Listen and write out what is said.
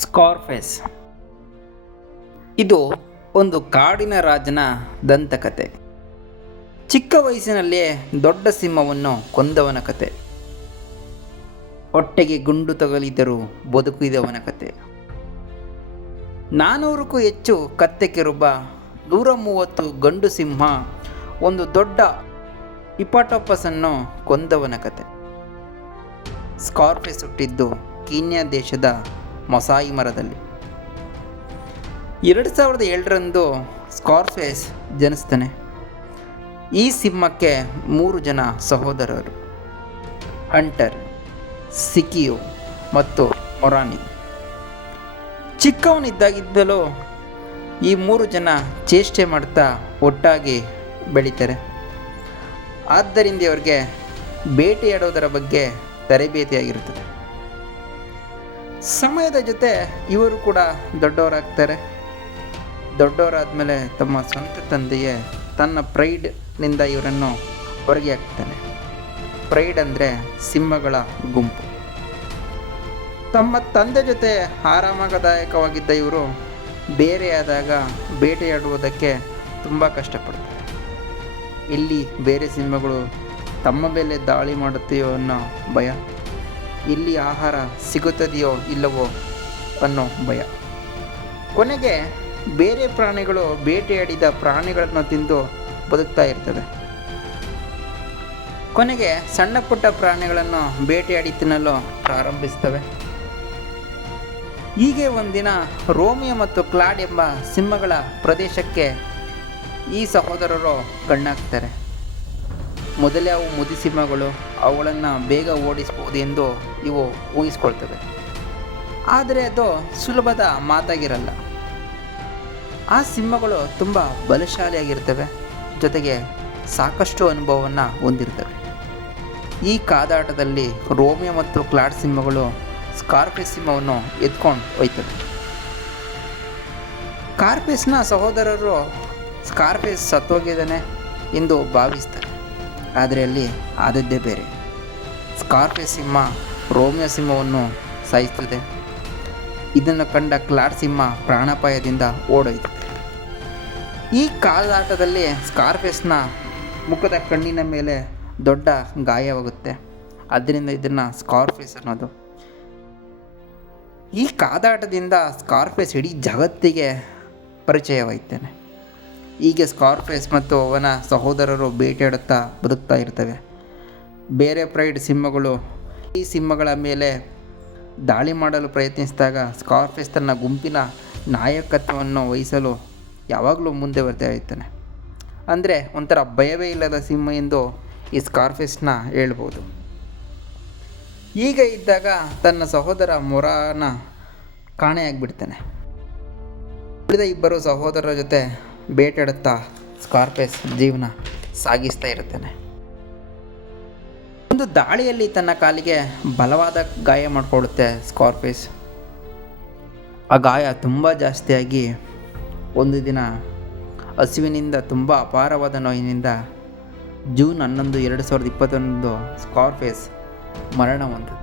ಸ್ಕಾರ್ಫೇಸ್ ಇದು ಒಂದು ಕಾಡಿನ ರಾಜನ ದಂತಕತೆ. ಚಿಕ್ಕ ವಯಸ್ಸಿನಲ್ಲಿಯೇ ದೊಡ್ಡ ಸಿಂಹವನ್ನು ಕೊಂದವನ ಕತೆ. ಹೊಟ್ಟೆಗೆ ಗುಂಡು ತಗಲಿದರೂ ಬದುಕಿದವನ ಕತೆ. 400ಕ್ಕೂ ಹೆಚ್ಚು ಕತ್ತೆ ಕಿರುಬ, 130 ಗಂಡು ಸಿಂಹ, ಒಂದು ದೊಡ್ಡ ಹಿಪಾಟೋಪಸನ್ನು ಕೊಂದವನ ಕತೆ. ಸ್ಕಾರ್ಫೇಸ್ ಹುಟ್ಟಿದ್ದು ಕೀನ್ಯಾ ದೇಶದ ಮೊಸಾಯಿ ಮರದಲ್ಲಿ. 2007ರಂದು ಸ್ಕಾರ್ಫೇಸ್ ಜನಿಸ್ತಾನೆ. ಈ ಸಿಂಹಕ್ಕೆ 3 ಜನ ಸಹೋದರರು, ಹಂಟರ್, ಸಿಕಿಯೋ ಮತ್ತು ಮೊರಾನಿ. ಚಿಕ್ಕವನಿದ್ದಾಗಿದ್ದಲೂ ಈ 3 ಜನ ಚೇಷ್ಟೆ ಮಾಡ್ತಾ ಒಟ್ಟಾಗಿ ಬೆಳೀತಾರೆ. ಆದ್ದರಿಂದ ಇವರಿಗೆ ಬೇಟೆಯಾಡೋದರ ಬಗ್ಗೆ ತರಬೇತಿಯಾಗಿರುತ್ತದೆ. ಸಮಯದ ಜೊತೆ ಇವರು ಕೂಡ ದೊಡ್ಡವರಾಗ್ತಾರೆ. ದೊಡ್ಡವರಾದಮೇಲೆ ತಮ್ಮ ಸ್ವಂತ ತಂದೆಯೇ ತನ್ನ ಪ್ರೈಡ್ನಿಂದ ಇವರನ್ನು ಹೊರಗೆ ಹಾಕ್ತಾನೆ. ಪ್ರೈಡ್ ಅಂದರೆ ಸಿಂಹಗಳ ಗುಂಪು. ತಮ್ಮ ತಂದೆ ಜೊತೆ ಆರಾಮದಾಯಕವಾಗಿದ್ದ ಇವರು ಬೇರೆಯಾದಾಗ ಬೇಟೆಯಾಡುವುದಕ್ಕೆ ತುಂಬ ಕಷ್ಟಪಡ್ತಾರೆ. ಇಲ್ಲಿ ಬೇರೆ ಸಿಂಹಗಳು ತಮ್ಮ ಮೇಲೆ ದಾಳಿ ಮಾಡುತ್ತೆಯೋ ಅನ್ನೋ ಭಯ, ಇಲ್ಲಿ ಆಹಾರ ಸಿಗುತ್ತದೆಯೋ ಇಲ್ಲವೋ ಅನ್ನೋ ಭಯ. ಕೊನೆಗೆ ಬೇರೆ ಪ್ರಾಣಿಗಳು ಬೇಟೆಯಾಡಿದ ಪ್ರಾಣಿಗಳನ್ನು ತಿಂದು ಬದುಕ್ತಾ ಇರ್ತವೆ. ಕೊನೆಗೆ ಸಣ್ಣ ಪುಟ್ಟ ಪ್ರಾಣಿಗಳನ್ನು ಬೇಟೆಯಾಡಿ ತಿನ್ನಲು ಪ್ರಾರಂಭಿಸ್ತವೆ. ಹೀಗೆ ಒಂದಿನ ರೋಮಿಯೋ ಮತ್ತು ಕ್ಲಾಡ್ ಎಂಬ ಸಿಂಹಗಳ ಪ್ರದೇಶಕ್ಕೆ ಈ ಸಹೋದರರು ಕಣ್ಣಾಕ್ತಾರೆ. ಮೊದಲೇ ಅವು ಮುದಿ ಸಿಂಹಗಳು, ಅವುಗಳನ್ನು ಬೇಗ ಓಡಿಸ್ಬೋದು ಎಂದು ಇವು ಊಹಿಸ್ಕೊಳ್ತವೆ. ಆದರೆ ಅದು ಸುಲಭದ ಮಾತಾಗಿರಲ್ಲ. ಆ ಸಿಂಹಗಳು ತುಂಬ ಬಲಶಾಲಿಯಾಗಿರ್ತವೆ, ಜೊತೆಗೆ ಸಾಕಷ್ಟು ಅನುಭವವನ್ನು ಹೊಂದಿರ್ತವೆ. ಈ ಕಾದಾಟದಲ್ಲಿ ರೋಮಿಯೋ ಮತ್ತು ಕ್ಲಾಡ್ ಸಿಂಹಗಳು ಸ್ಕಾರ್ಫೇಸ್ ಸಿಂಹವನ್ನು ಎತ್ಕೊಂಡು ಹೋಯ್ತವೆ. ಸ್ಕಾರ್ಫೇಸ್ನ ಸಹೋದರರು ಸ್ಕಾರ್ಫೇಸ್ ಸತ್ತೋಗಿದ್ದಾನೆ ಎಂದು ಭಾವಿಸ್ತಾರೆ. ಆದರೆ ಅಲ್ಲಿ ಆದದ್ದೇ ಬೇರೆ. ಸ್ಕಾರ್ಫೇಸ್ ಸಿಂಹ ರೋಮಿಯೋ ಸಿಂಹವನ್ನು ಸಾಯಿಸ್ತದೆ. ಇದನ್ನು ಕಂಡ ಕ್ಲಾಡ್ ಸಿಂಹ ಪ್ರಾಣಾಪಾಯದಿಂದ ಓಡೋಯ್ತದೆ. ಈ ಕಾದಾಟದಲ್ಲಿ ಸ್ಕಾರ್ಫೇಸ್ನ ಮುಖದ ಕಣ್ಣಿನ ಮೇಲೆ ದೊಡ್ಡ ಗಾಯವಾಗುತ್ತೆ. ಆದ್ದರಿಂದ ಇದನ್ನು ಸ್ಕಾರ್ಫೇಸ್ ಅನ್ನೋದು. ಈ ಕಾದಾಟದಿಂದ ಸ್ಕಾರ್ಫೇಸ್ ಇಡೀ ಜಗತ್ತಿಗೆ ಪರಿಚಯವಾಯ್ತಾನೆ. ಹೀಗೆ ಸ್ಕಾರ್ಫೇಸ್ ಮತ್ತು ಅವನ ಸಹೋದರರು ಬೇಟೆಯಾಡುತ್ತಾ ಬದುಕ್ತಾ ಇರ್ತವೆ. ಬೇರೆ ಪ್ರೈಡ್ ಸಿಂಹಗಳು ಈ ಸಿಂಹಗಳ ಮೇಲೆ ದಾಳಿ ಮಾಡಲು ಪ್ರಯತ್ನಿಸಿದಾಗ ಸ್ಕಾರ್ಫೇಸ್ ತನ್ನ ಗುಂಪಿನ ನಾಯಕತ್ವವನ್ನು ವಹಿಸಲು ಯಾವಾಗಲೂ ಮುಂದೆ ಬರ್ತಾ ಇರ್ತಾನೆ. ಅಂದರೆ ಒಂಥರ ಭಯವೇ ಇಲ್ಲದ ಸಿಂಹ ಎಂದು ಈ ಸ್ಕಾರ್ಫೇಸ್ನ ಹೇಳ್ಬೋದು. ಈಗ ಇದ್ದಾಗ ತನ್ನ ಸಹೋದರ ಮೊರಾನ ಕಾಣೆಯಾಗಿಬಿಡ್ತಾನೆ. ಉಳಿದ 2 ಸಹೋದರರ ಜೊತೆ ಬೇಟೆಯಾಡುತ್ತಾ ಸ್ಕಾರ್ಫೇಸ್ ಜೀವನ ಸಾಗಿಸ್ತಾ ಇರ್ತಾನೆ. ಒಂದು ದಾಳಿಯಲ್ಲಿ ತನ್ನ ಕಾಲಿಗೆ ಬಲವಾದ ಗಾಯ ಮಾಡಿಕೊಳ್ಳುತ್ತೆ ಸ್ಕಾರ್ಫೇಸ್. ಆ ಗಾಯ ತುಂಬ ಜಾಸ್ತಿಯಾಗಿ ಒಂದು ದಿನ ಹಸಿವಿನಿಂದ ತುಂಬ ಅಪಾರವಾದ ನೋವಿನಿಂದ ಜೂನ್ 11, 2021 ಸ್ಕಾರ್ಫೇಸ್ ಮರಣ ಹೊಂದುತ್ತೆ.